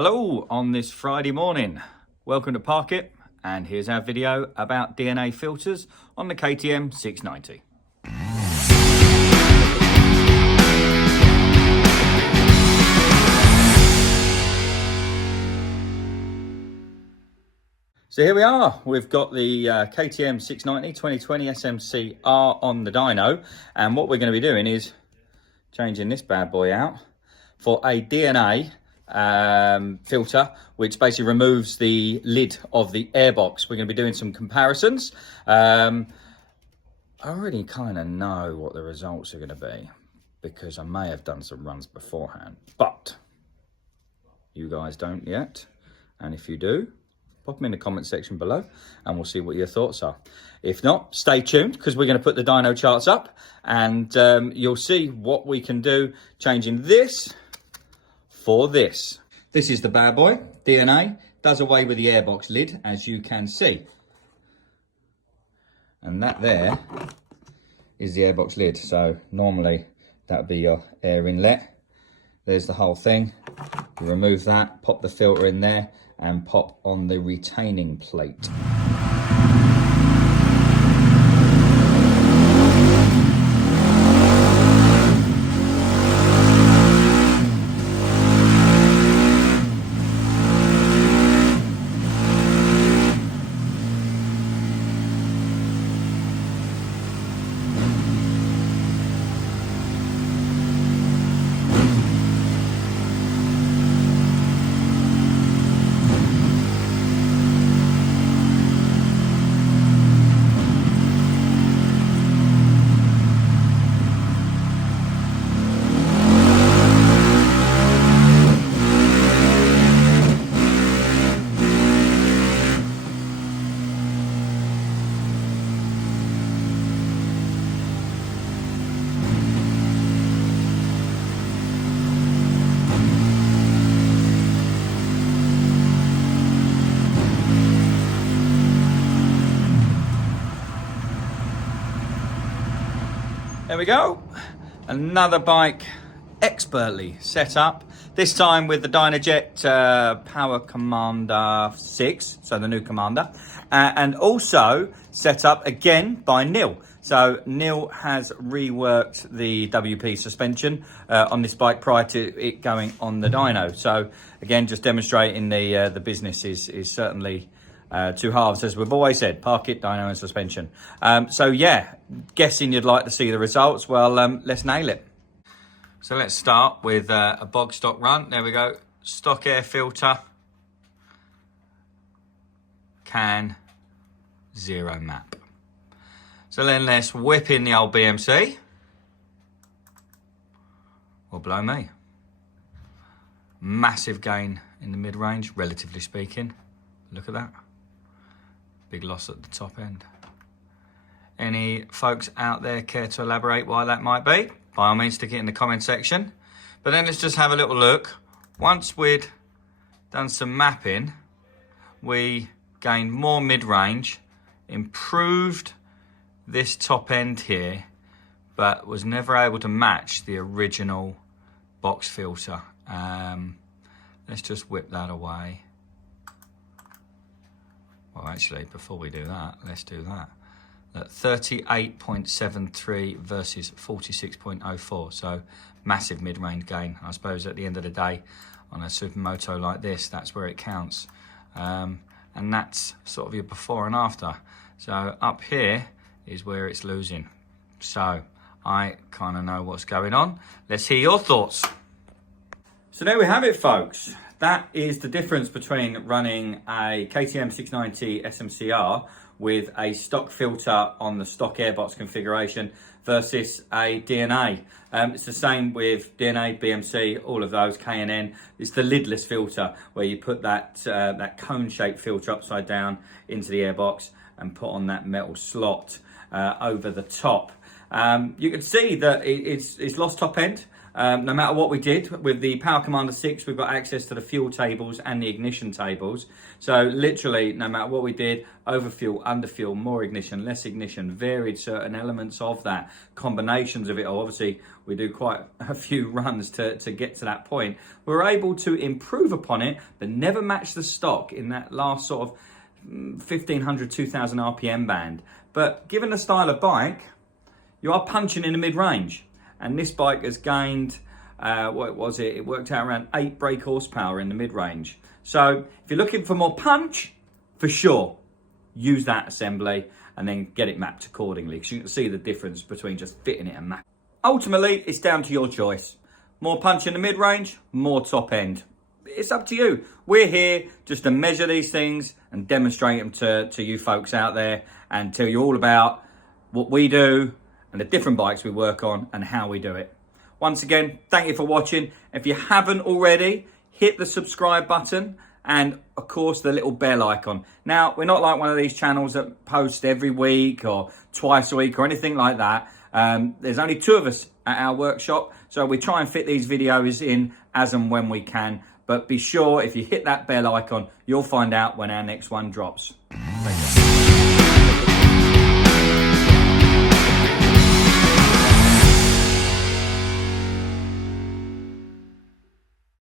Hello on this Friday morning. Welcome to Park It, and here's our video about DNA filters on the KTM 690. So here we are, we've got the KTM 690 2020 SMC-R on the dyno, and what we're going to be doing is changing this bad boy out for a DNA filter, which basically removes the lid of the airbox. We're going to be doing some comparisons. I already kind of know what the results are going to be because I may have done some runs beforehand, but you guys don't yet, and if you do, pop them in the comment section below and we'll see what your thoughts are. If not, stay tuned because we're going to put the dyno charts up and you'll see what we can do changing this for this. This is the bad boy. DNA does away with the airbox lid, as you can see. And that there is the airbox lid. So normally that would be your air inlet. There's the whole thing. You remove that, pop the filter in there and pop on the retaining plate. There we go, another bike expertly set up, this time with the Dynojet Power Commander 6, so the new Commander, and also set up again by Neil. So Neil has reworked the WP suspension on this bike prior to it going on the dyno. So again, just demonstrating the business is certainly two halves, as we've always said: park it, dyno and suspension. So yeah, guessing you'd like to see the results. Well, let's nail it. So let's start with a bog stock run. There we go, stock air filter, can, 0 map. So then let's whip in the old BMC. Well, blow me, massive gain in the mid-range, relatively speaking. Look at that. Big loss at the top end. Any folks out there care to elaborate why that might be? By all means, stick it in the comment section. But then let's just have a little look. Once we'd done some mapping, we gained more mid-range, improved this top end here, but was never able to match the original box filter. Let's just whip that away. Well, actually, before we do that, let's do that. At 38.73 versus 46.04, so massive mid-range gain. I suppose at the end of the day, on a supermoto like this, that's where it counts. And that's sort of your before and after. So up here is where it's losing. So I kind of know what's going on. Let's hear your thoughts. So there we have it, folks. That is the difference between running a KTM 690 SMC-R with a stock filter on the stock airbox configuration versus a DNA. It's the same with DNA, BMC, all of those, K&N. It's the lidless filter where you put that cone-shaped filter upside down into the airbox and put on that metal slot over the top. You can see that it's lost top end. no matter what we did. With the Power Commander 6, we've got access to the fuel tables and the ignition tables. So literally, no matter what we did, overfuel, underfuel, more ignition, less ignition, varied certain elements of that, combinations of it all. Obviously, we do quite a few runs to get to that point. We're able to improve upon it, but never match the stock in that last sort of 1500, 2000 RPM band. But given the style of bike, you are punching in the mid-range. And this bike has gained, what was it? It worked out around 8 brake horsepower in the mid-range. So if you're looking for more punch, for sure, use that assembly and then get it mapped accordingly, because you can see the difference between just fitting it and mapping. Ultimately, it's down to your choice. More punch in the mid-range, more top end. It's up to you. We're here just to measure these things and demonstrate them to you folks out there and tell you all about what we do and the different bikes we work on and how we do it. Once again, thank you for watching. If you haven't already, hit the subscribe button and of course the little bell icon. Now, we're not like one of these channels that post every week or twice a week or anything like that. There's only 2 of us at our workshop, so we try and fit these videos in as and when we can. But be sure, if you hit that bell icon, you'll find out when our next one drops.